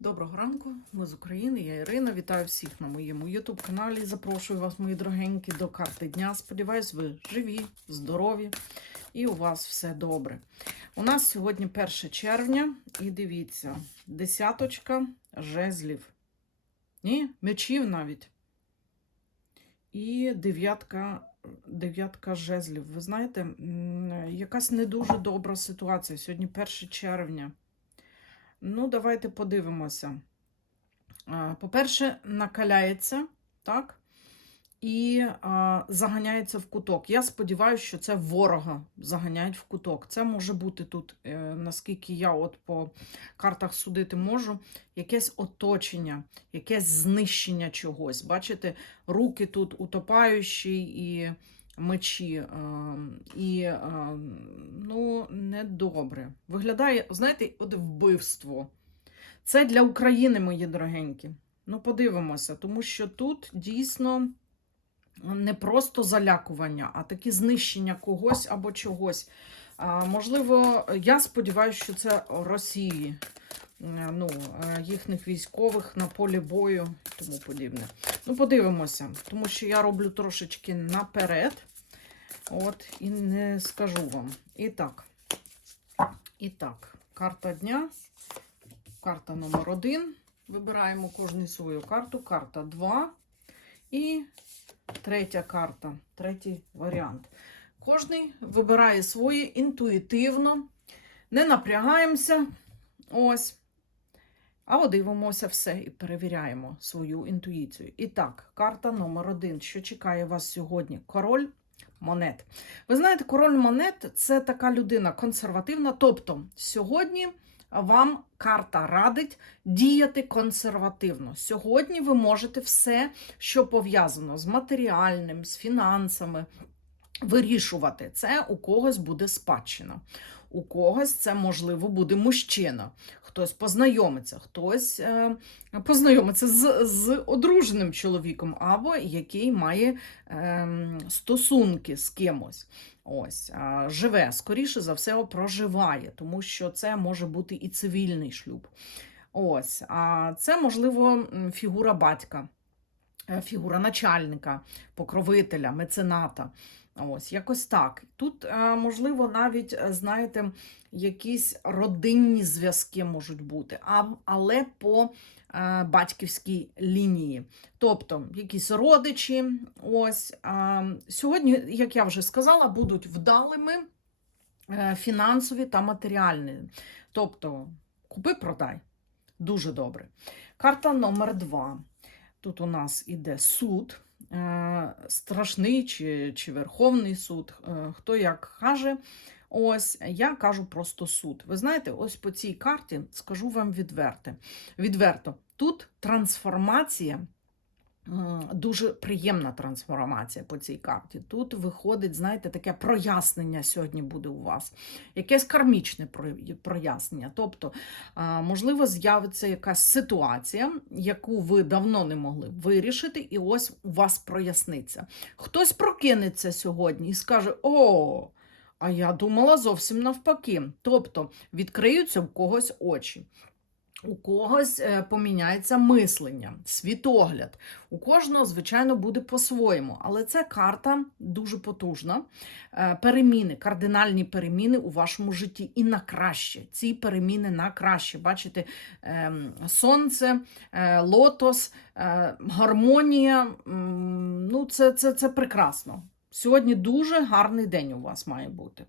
Доброго ранку, ми з України, я Ірина. Вітаю всіх на моєму YouTube каналі. Запрошую вас, мої дорогенькі, до карти дня. Сподіваюсь, ви живі, здорові і у вас все добре. У нас сьогодні 1 червня, і дивіться, десяточка жезлів. Ні, мечів навіть. І дев'ятка, дев'ятка жезлів. Ви знаєте, якась не дуже добра ситуація. Сьогодні 1 червня. Ну, давайте подивимося. По-перше, накаляється, так? І а, заганяється в куток. Я сподіваюся, що це ворога заганяють в куток. Це може бути тут, е, наскільки я от по картах судити можу, якесь оточення, якесь знищення чогось. Бачите, руки тут утопаючі і мечі. е, І е, ну, недобре. Виглядає, знаєте, от вбивство. Це для України, мої дорогенькі. Ну, подивимося, тому що тут дійсно не просто залякування, а такі знищення когось або чогось. Можливо, я сподіваюся, що це Росії, ну, е, їхніх військових на полі бою і тому подібне. Ну, подивимося, тому що я роблю трошечки наперед. От, і не скажу вам. І так. І так, карта дня. Карта номер один. Вибираємо кожну свою карту. Карта 2. І третя карта, третій варіант. Кожний вибирає своє інтуїтивно. Не напрягаємося. Ось. А дивимося все і перевіряємо свою інтуїцію. І так, карта номер один. Що чекає вас сьогодні? Король монет. Ви знаєте, король монет це така людина консервативна. Тобто, сьогодні вам карта радить діяти консервативно. Сьогодні ви можете все, що пов'язано з матеріальним, з фінансами, вирішувати. Це у когось буде спадщина. У когось це, можливо, буде мужчина, хтось познайомиться, хтось е, познайомиться з, з одруженим чоловіком, або який має е, стосунки з кимось. Ось, а, живе, скоріше за все, проживає, тому що це може бути і цивільний шлюб. Ось, а це, можливо, фігура батька, е, фігура начальника, покровителя, мецената. Ось, якось так. Тут, е, можливо, навіть, е, знаєте, якісь родинні зв'язки можуть бути, але по е, батьківській лінії. Тобто, якісь родичі. Ось, сьогодні, як я вже сказала, будуть вдалими е, фінансові та матеріальні. Тобто, купи-продай. Дуже добре. Карта номер два. Тут у нас іде суд. Е, страшний чи, чи Верховний суд, е, хто як каже. Ось я кажу просто суд. Ви знаєте, ось по цій карті скажу вам відверте, відверто. Тут трансформація. Дуже приємна трансформація по цій карті. Тут виходить, знаєте, таке прояснення сьогодні буде у вас, якесь кармічне прояснення. Тобто, можливо, з'явиться якась ситуація, яку ви давно не могли вирішити, і ось у вас проясниться. Хтось прокинеться сьогодні і скаже: О, а я думала зовсім навпаки. Тобто відкриються в когось очі. У когось е, поміняється мислення, світогляд. У кожного, звичайно, буде по-своєму, але це карта дуже потужна. Е, Переміни, кардинальні переміни у вашому житті і на краще. Ці переміни на краще. Бачите, ем, сонце, е, лотос, гармонія. Ну, це, це, це прекрасно. Сьогодні дуже гарний день у вас має бути.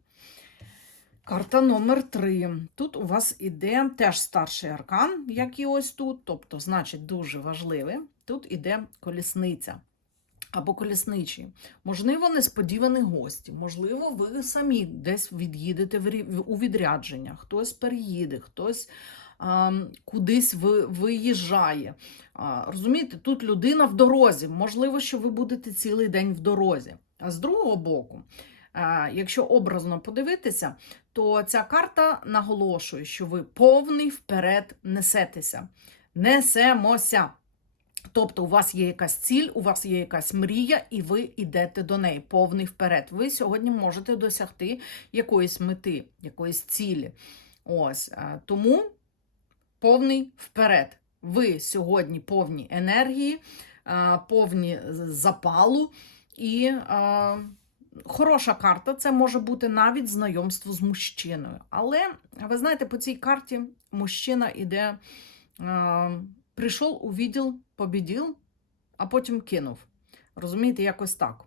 Карта номер 3. Тут у вас іде теж старший аркан, як і ось тут, тобто, значить, дуже важливе. Тут іде колісниця або колісничі. Можливо, несподівані гості. Можливо, ви самі десь від'їдете у відрядження, хтось переїде, хтось а, кудись ви, виїжджає. А, розумієте, тут людина в дорозі. Можливо, що ви будете цілий день в дорозі. А з другого боку, якщо образно подивитися, то ця карта наголошує, що ви повний вперед несетеся. Несемося. Тобто, у вас є якась ціль, у вас є якась мрія, і ви йдете до неї повний вперед. Ви сьогодні можете досягти якоїсь мети, якоїсь цілі. Ось е, тому повний вперед. ви сьогодні повні енергії, е, повні запалу і е, хороша карта це може бути навіть знайомство з мужчиною. Але ви знаєте, по цій карті мужчина іде, е, прийшов у відділ, побіділ, а потім кинув. Розумієте, якось так.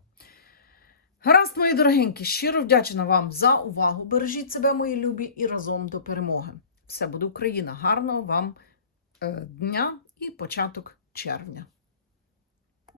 Гаразд, мої дорогенькі, щиро вдячна вам за увагу. Бережіть себе, мої любі, і разом до перемоги. Все буде Україна. Гарного вам е, дня і початок червня.